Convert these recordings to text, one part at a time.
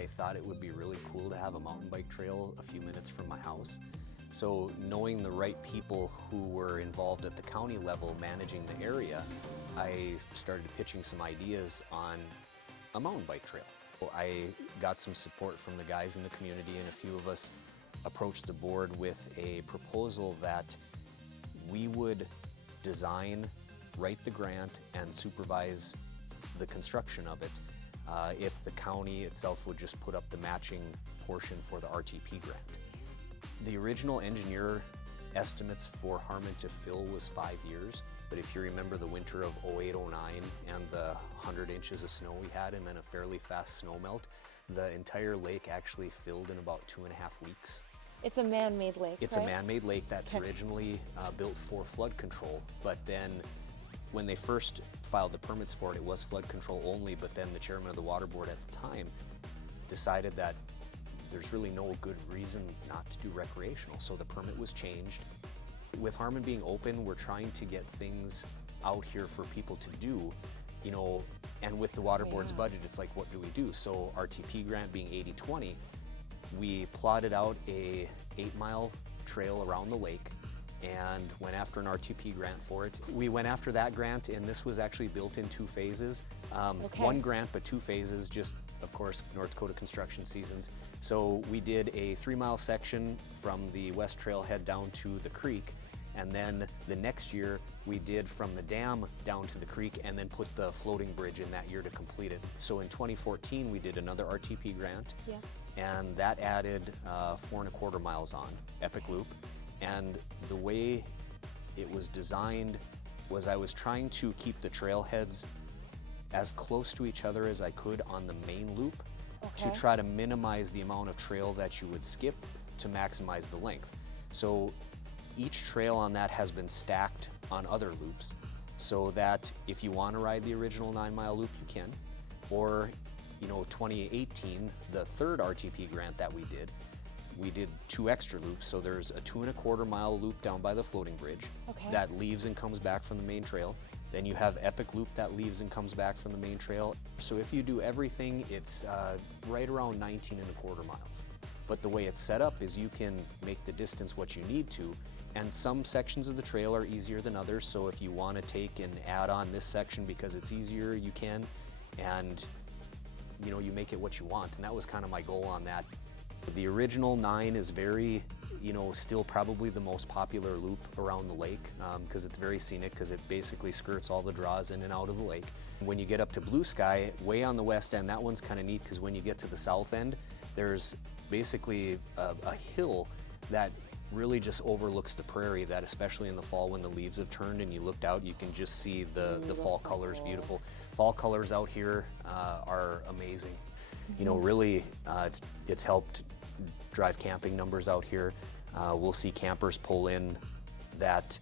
I thought it would be really cool to have a mountain bike trail a few minutes from my house. So knowing the right people who were involved at the county level managing the area, I started pitching some ideas on a mountain bike trail. I got some support from the guys in the community, and a few of us approached the board with a proposal that we would design, write the grant, and supervise the construction of it if the county itself would just put up the matching portion for the RTP grant. The original engineer estimates for Harmon to fill was 5 years, but if you remember the winter of 08-09 and the 100 inches of snow we had and then a fairly fast snow melt, the entire lake actually filled in about 2.5 weeks. It's a man-made lake, It's right? a man-made lake that's originally built for flood control, but then when they first filed the permits for it, it was flood control only, but then the chairman of the water board at the time decided that there's really no good reason not to do recreational, so the permit was changed. With Harmon being open, we're trying to get things out here for people to do, you know, and with the water board's budget, it's like, what do we do? So RTP grant being 80-20, we plotted out a 8-mile trail around the lake and went after an RTP grant for it. We went after that grant, and this was actually built in 2 phases. One grant, but 2 phases, just of course North Dakota construction seasons. So we did a 3-mile section from the west trailhead down to the creek, and then the next year we did from the dam down to the creek and then put the floating bridge in that year to complete it. So in 2014 we did another RTP grant, and that added 4.25 miles on Epic Loop. And the way it was designed was I was trying to keep the trailheads as close to each other as I could on the main loop to try to minimize the amount of trail that you would skip to maximize the length. So each trail on that has been stacked on other loops so that if you want to ride the original 9-mile loop, you can. Or, you know, 2018, the third RTP grant that we did 2 extra loops. So there's a 2.25 mile loop down by the floating bridge that leaves and comes back from the main trail. Then you have Epic Loop that leaves and comes back from the main trail. So if you do everything, it's right around 19.25 miles. But the way it's set up is you can make the distance what you need to, and some sections of the trail are easier than others. So if you want to take and add on this section because it's easier, you can, and you know, you make it what you want. And that was kind of my goal on that. The original 9 is very, you know, still probably the most popular loop around the lake because it's very scenic, because it basically skirts all the draws in and out of the lake. When you get up to Blue Sky, way on the west end, that one's kind of neat because when you get to the south end, there's basically a hill that really just overlooks the prairie, that especially in the fall when the leaves have turned and you looked out, you can just see the fall colors beautiful. Fall colors out here are amazing. You know, really it's helped drive camping numbers out here. We'll see campers pull in that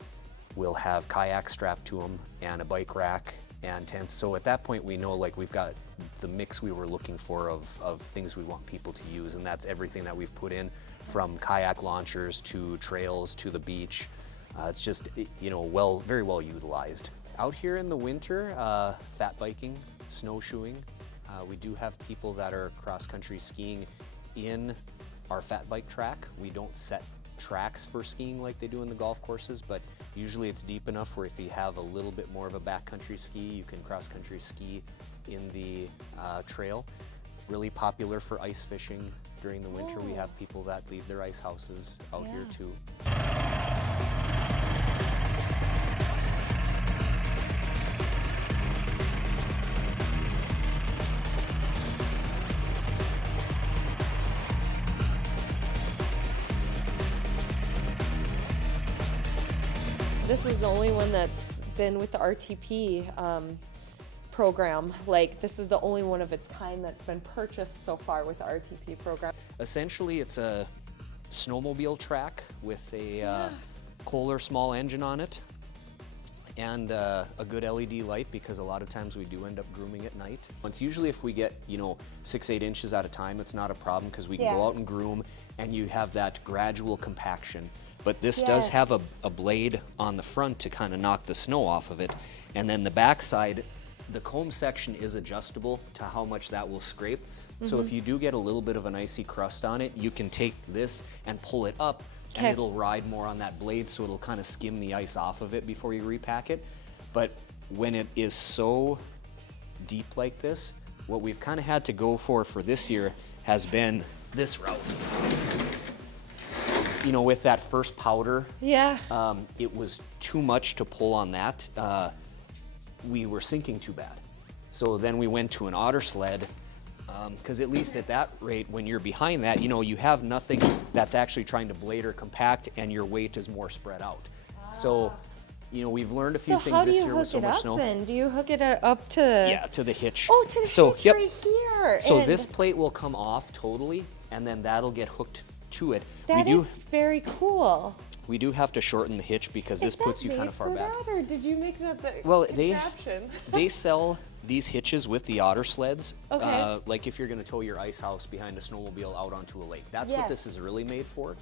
will have kayaks strapped to them and a bike rack and tents. So at that point we know, like, we've got the mix we were looking for of things we want people to use, and that's everything that we've put in, from kayak launchers to trails to the beach. It's just, you know, very well utilized. Out here in the winter, fat biking, snowshoeing. We do have people that are cross-country skiing in our fat bike track. We don't set tracks for skiing like they do in the golf courses, but usually it's deep enough where if you have a little bit more of a backcountry ski, you can cross-country ski in the trail. Really popular for ice fishing during the winter. We have people that leave their ice houses out here too. This is the only one that's been with the RTP program. Like, this is the only one of its kind that's been purchased so far with the RTP program. Essentially, it's a snowmobile track with a Kohler small engine on it and a good LED light, because a lot of times we do end up grooming at night. It's usually if we get, you know, 6-8 inches at a time, it's not a problem because we can go out and groom, and you have that gradual compaction. But this does have a blade on the front to kind of knock the snow off of it. And then the back side, the comb section is adjustable to how much that will scrape. So if you do get a little bit of an icy crust on it, you can take this and pull it up, and Okay. it'll ride more on that blade, so it'll kind of skim the ice off of it before you repack it. But when it is so deep like this, what we've kind of had to go for this year has been this route. You know, with that first powder, Yeah. it was too much to pull on that. We were sinking too bad. So then we went to an otter sled, because at least at that rate, when you're behind that, you know, you have nothing that's actually trying to blade or compact, and your weight is more spread out. So, you know, we've learned a few So things how do this you year hook with so it much up snow. then? Do you hook it up to? Yeah, to the hitch. Oh, to the so, hitch yep. right here. So and this plate will come off totally, and then that'll get hooked to it. that is very cool. We do have to shorten the hitch because this Is that puts you kind made of far for back. That, or did you make that the Well, contraption? they sell these hitches with the otter sleds. Okay. Like if you're going to tow your ice house behind a snowmobile out onto a lake. That's what Yes. this is really made for.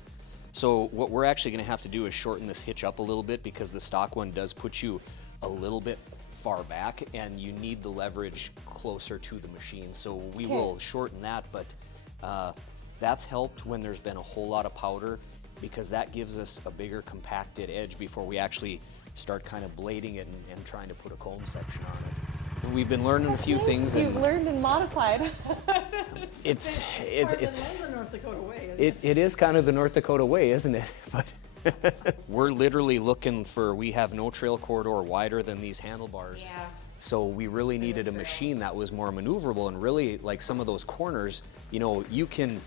So what we're actually going to have to do is shorten this hitch up a little bit, because the stock one does put you a little bit far back, and you need the leverage closer to the machine. So we Okay. will shorten that, but that's helped when there's been a whole lot of powder, because that gives us a bigger compacted edge before we actually start kind of blading it and trying to put a comb section on it. We've been learning a few things, You've and learned and modified. it's the North Dakota way. it is kind of the North Dakota way, isn't it? But we're literally looking for, we have no trail corridor wider than these handlebars. Yeah. So we really needed a machine that was more maneuverable, and really, like some of those corners, you know, you can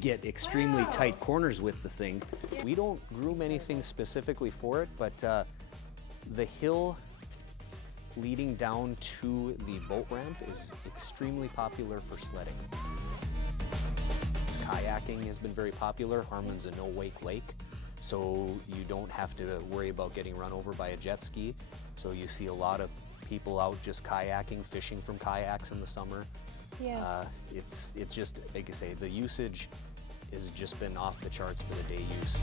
get extremely tight corners with the thing. We don't groom anything specifically for it, but the hill leading down to the boat ramp is extremely popular for sledding. Kayaking has been very popular. Harmon's a no-wake lake, so you don't have to worry about getting run over by a jet ski. So you see a lot of people out just kayaking, fishing from kayaks in the summer. Yeah. It's just, like I say, the usage has just been off the charts for the day use.